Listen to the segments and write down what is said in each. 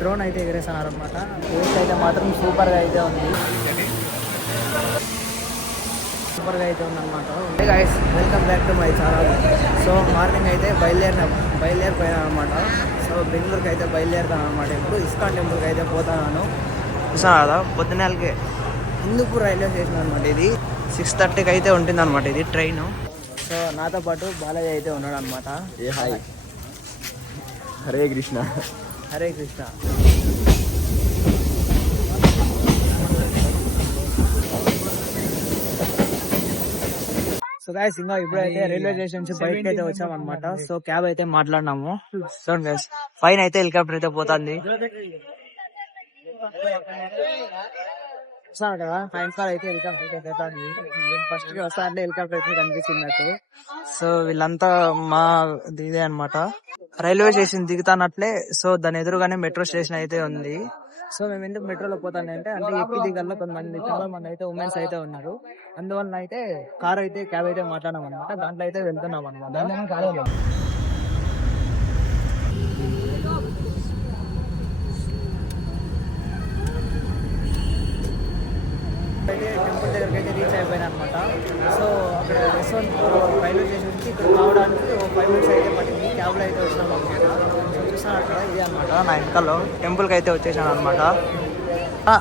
Drone అయితే ఎగరేస్తున్నారు అనమాట. Waste అయితే మాత్రం సూపర్గా అయితే ఉంది, సూపర్గా అయితే ఉందన్నమాట. Guys, welcome back to my channel. So morning అయితే బయలుదేరిపోయాను అనమాట. సో బెంగళూరుకి అయితే బయలుదేరుతాను అనమాట. ఇప్పుడు ఇస్కాన్ టెంపుల్కి అయితే పోతాను. చూసాను కదా, పొద్దున్నెలకే హిందూపూర్ రైల్వే స్టేషన్ అనమాట. ఇది 6:30కి అయితే ఉంటుంది అనమాట ఇది ట్రైన్. సో నాతో పాటు బాలయ్య అయితే ఉన్నాడు అనమాట. Hi, Hare Krishna. Hare Krishna. So guys, ఇంకా ఇప్పుడైతే రైల్వే స్టేషన్ నుంచి బయటకి అయితే వచ్చామన్నమాట. సో క్యాబ్ అయితే మాట్లాడినాము. సో గైస్, పైన అయితే హెలికాప్టర్ అయితే పోతుంది. చూసాను కదా, సాయంకాలం అయితే హెలికాప్టర్ అయితే పోతుంది. ఫస్ట్ వస్తా అంటే హెలికాప్టర్ అయితే కనిపిస్తుంది నాకు. సో వీళ్ళంతా మా ఇదే అనమాట. Railway station దిగుతానట్లే. సో దాని ఎదురుగానే మెట్రో స్టేషన్ అయితే ఉంది. సో మేము ఎందుకు మెట్రోలో పోతానంటే ఎక్కి దిగల్లో చాలా మంది అయితే ఉమెన్స్ అయితే ఉన్నారు. అందువల్ల అయితే కార్ అయితే క్యాబ్ అయితే మాట్లాడినాం అనమాట. దాంట్లో అయితే వెళ్తున్నాం అనమాట. అయితే టెంపుల్ దగ్గరికి అయితే రీచ్ అయిపోయినా అనమాట. సో అక్కడ యశ్వంతపూర్ రైల్వే స్టేషన్ నుంచి ఇక్కడ రావడానికి 5 minutes అయితే పట్టింది. క్యాబ్లో అయితే వచ్చినాం అనమాట. సో చూసాను అక్కడ ఇదే అనమాట నా వెనకాలో టెంపుల్కి అయితే వచ్చేసాను అనమాట.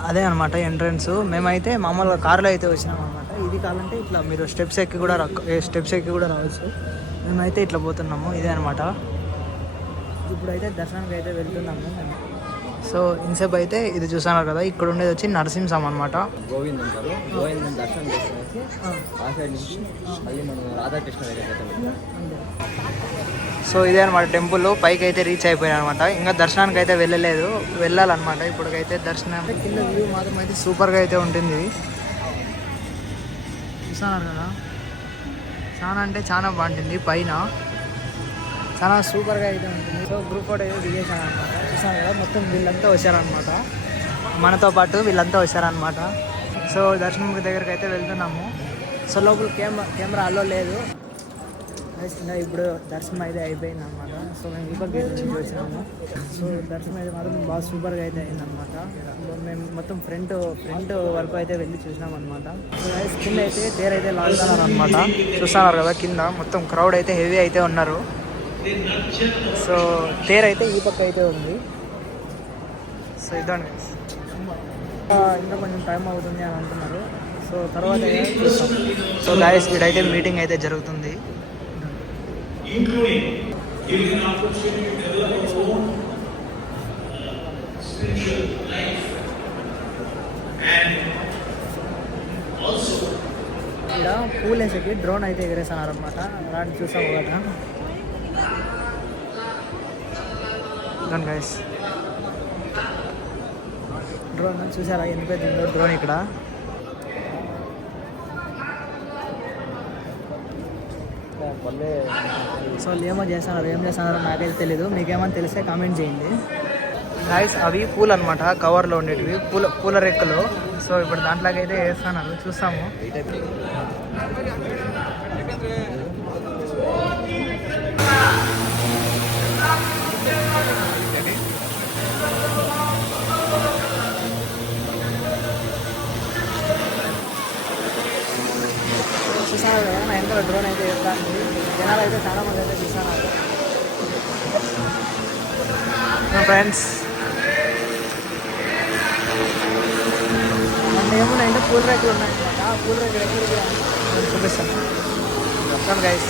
అదే అనమాట ఎంట్రన్స్. మేమైతే మామూలుగా కార్లో అయితే వచ్చినాం అనమాట. ఇది కావాలంటే ఇట్లా మీరు స్టెప్స్ ఎక్కి కూడా రావచ్చు. మేమైతే ఇట్లా పోతున్నాము. ఇదే అనమాట. ఇప్పుడైతే దర్శనానికి అయితే వెళ్తున్నాము. సో ఇన్సేపు అయితే ఇది చూస్తున్నారు కదా, ఇక్కడ ఉండేది వచ్చి నరసింహం అనమాట. గోవింద్ అంటారు. గోవింద్ దర్శనం చేసుకుని ఆ సైడ్ నుంచి మళ్ళీ మనం రాధాకృష్ణ దగ్గర. సో ఇదే అనమాట టెంపుల్. పైకి అయితే రీచ్ అయిపోయాయి అనమాట. ఇంకా దర్శనానికి అయితే వెళ్ళాలన్నమాట. ఇప్పటికైతే దర్శనం కింద వ్యూ మాత్రం అయితే సూపర్గా అయితే ఉంటుంది. చూస్తున్నారు కదా, చాలా అంటే చాలా బాగుంటుంది. పైన చాలా సూపర్గా అయితే ఉంటుంది. సో గ్రూప్ ఫోటో అయితే దిగేసాను అనమాట. చూసాను కదా, మొత్తం వీళ్ళంతా వచ్చారనమాట. మనతో పాటు వీళ్ళంతా వచ్చారనమాట. సో దర్శనం దగ్గరికి అయితే వెళ్తున్నాము. సో లోపల కెమెరా అలో లేదు. ఇప్పుడు దర్శనం అయితే అయిపోయింది అనమాట. సో మేము ఈ పక్క నుంచి వచ్చినాము. సో దర్శనం అయితే మాత్రం బాగా సూపర్గా అయితే అయిందనమాట. మేము మొత్తం ఫ్రంట్ వరకు అయితే వెళ్ళి చూసినాం అనమాట. సో కింద అయితే తేరు అయితే లాగుతున్నారు అనమాట. చూస్తున్నారు కదా, కింద మొత్తం క్రౌడ్ అయితే హెవీ అయితే ఉన్నారు. సో తేరు అయితే ఈ పక్క అయితే ఉంది. సో ఇదండి, ఇంకా కొంచెం టైం అవుతుంది అని అంటున్నారు. సో తర్వాత చూస్తాం. సో గాయస్, ఇక్కడైతే మీటింగ్ అయితే జరుగుతుంది. ఇక్కడ పూల్ వేసేకి డ్రోన్ అయితే ఎగరేస్తున్నారు అనమాట. అలాంటి చూసాం కదా గైస్. డ్రోన్ చూసారా ఎంత పెద్ద ఉందో డ్రోన్ ఇక్కడ. సో ఏమో చేస్తున్నారు, ఏం చేస్తున్నారు నాకైతే తెలీదు. మీకేమని తెలిస్తే కామెంట్ చేయండి గైస్. అవి పూలు అనమాట, కవర్లో ఉండేటివి పూల రెక్కలు. సో ఇప్పుడు దాంట్లోకి అయితే వేస్తున్నారు, చూస్తాము. చూసాను కదా, నా వెనకాల డ్రోన్ అయితే వేస్తాను. జనాలు అయితే చాలా మంది అయితే చూసాను ఫ్రెండ్స్. మన ఏమున్నాయంటే పూల రేకులు ఉన్నాయన్నమాట. ఆ పూల రేకులు ఎక్కడ చూపిస్తాను. వస్తాను గైస్.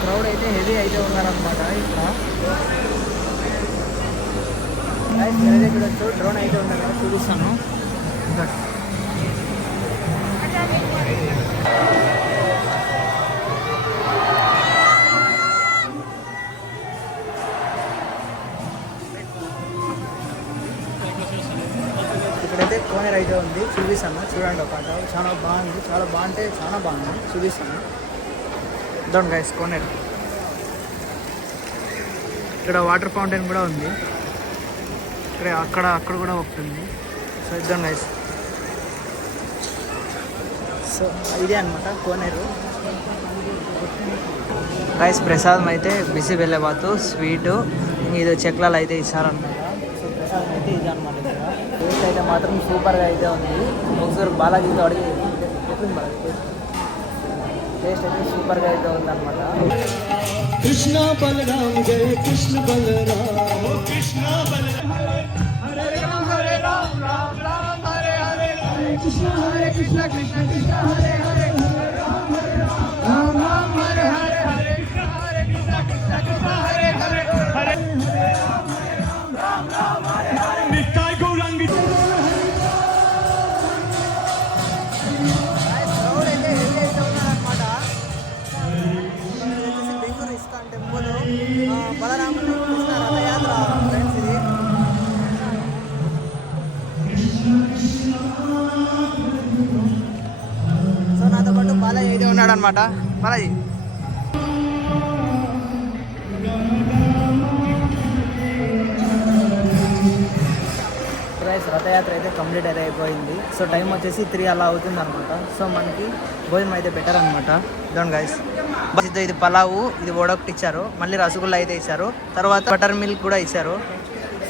క్రౌడ్ అయితే హెవీ అయితే ఉన్నారనమాట. ఇక్కడ చూడొచ్చు, డ్రోన్ అయితే ఉంది కదా, చూపిస్తాను. ఇక్కడైతే కోనేరు అయితే ఉంది, చూపిస్తాను. చూడండి ఒక పాట, చాలా బాగుంది. చాలా బాగుంది, చూపిస్తాను. డోంట్ గైస్, కోనేరు. ఇక్కడ వాటర్ ఫౌంటైన్ కూడా ఉంది. ఇక్కడ అక్కడ కూడా ఒకటి ఉంది. సో ఇద్దాం గైస్. సో ఇదే అనమాట కోనేరు గైస్. ప్రసాదం అయితే బిసి బెల్లబాతు స్వీటు, ఇది చెక్లాలు అయితే ఇస్తారనమాట. సో ప్రసాదం అయితే ఇది అనమాట. ఇక్కడ టేస్ట్ అయితే మాత్రం సూపర్గా అయితే ఉంది. ఒకసారి బాలాజీతో అడిగి చెప్పింది బాలాజీ టేస్ట్ అయితే సూపర్గా అయితే ఉందన్నమాట. కృష్ణ బలరామ జయ కృష్ణ బలరామ కృష్ణ బలరామ హరే రామ రామ రామ హరే హరే కృష్ణ కృష్ణ కృష్ణ హరే హరే రామ రామ హరే హరే హరే కృష్ణ కృష్ణ హరే హరే హరే రామ రామ హరే హరే నిత్య గౌరంగి. ఇస్కాన్ టెంపుల్ బలరాముని కృష్ణ రథయాత్ర ఫ్రెండ్స్. ఇది సో నాతో పాటు బాలాజీ అయితే ఉన్నాడు అనమాట. బాలాజీ రథయాత్ర అయితే కంప్లీట్ అయితే అయిపోయింది. సో టైం వచ్చేసి 3 అలా అవుతుంది అనమాట. సో మనకి భోజనం అయితే బెటర్ అనమాట. Don't guys. ఇది పలావు, ఇది ఒకటి ఇచ్చారు, మళ్ళీ రసగుల్లా అయితే ఇచ్చారు, తర్వాత బటర్ మిల్క్ కూడా ఇచ్చారు.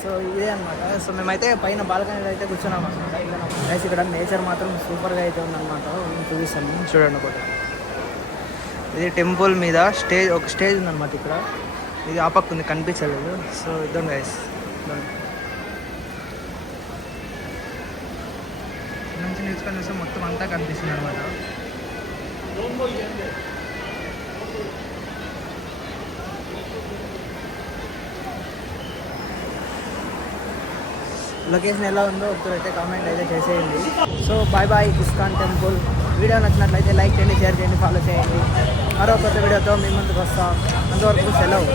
సో ఇదే అనమాట. సో మేమైతే పైన బాల్కనీలో అయితే కూర్చున్నాం అనమాట. గైస్ ఇక్కడ నేచర్ మాత్రం సూపర్గా అయితే ఉందన్నమాట. చూపిస్తాను చూడండి ఒకటి. ఇది టెంపుల్ మీద స్టేజ్, ఒక స్టేజ్ ఉందన్నమాట ఇక్కడ. ఇది ఆపక్కు ఉంది, కనిపించలేదు. సో ఇద్దాం గైస్. నుంచి నేర్చుకొని చూస్తే మొత్తం అంతా కనిపిస్తుంది అనమాట. లొకేషన్ ఎలా ఉందో ఒకసారి కామెంట్ అయితే చేసేయండి. So bye bye ISKCON temple. Video నచ్చినట్లయితే లైక్ చేయండి, షేర్ చేయండి, ఫాలో చేయండి. మరో కొత్త వీడియోతో మీ ముందుకు వస్తాం. అంతవరకు సెలవు.